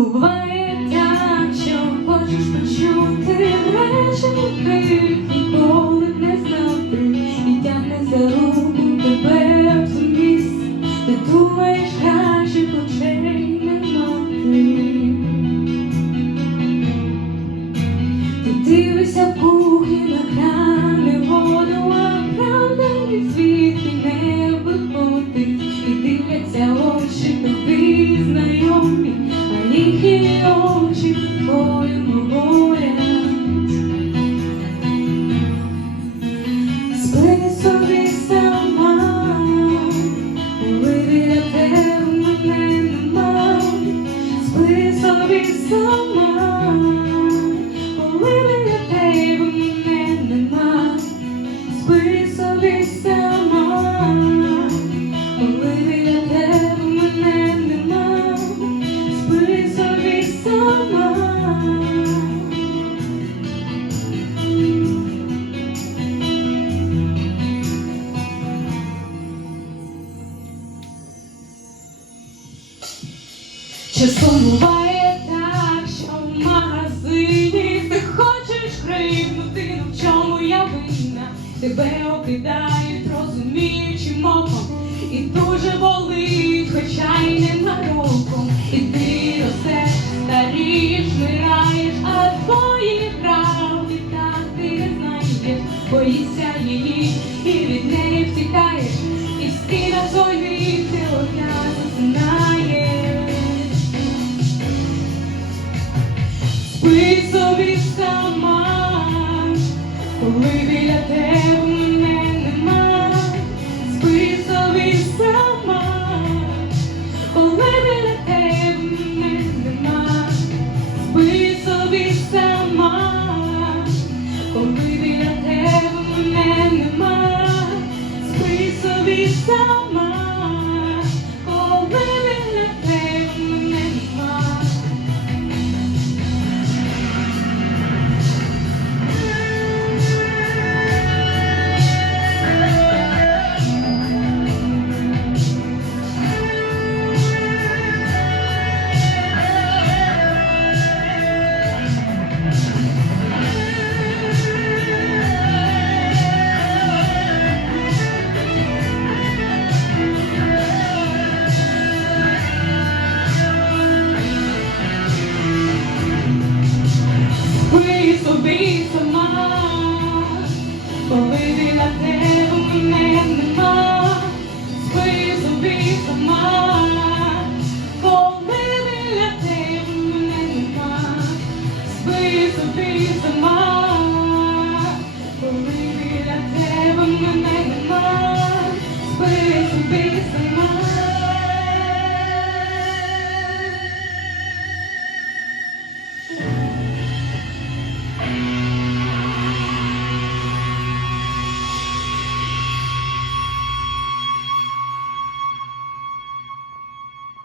Буває так, що хочеш почути, речі яких ніколи і тягне за руку. Сама, сама, коли біля тебе мене нема. Спи собі. Часом буває хочеш крикнути, ну в чому я винна, тебе окидають, розуміючим моком, і дуже болить, хоча й не нароком. і ти росеш, старієш, вмираєш, а твої правди так ти не знаєш, боїшся Спи собі сама, коли біля тебе мене нема. Спи собі сама, коли біля тебе мене нема. Спи собі сама, коли біля тебе мене нема. Спи собі сама, коли біля тебе мене нема. Спи собі сама, коли біля тебе мене нема. Спи собі сама,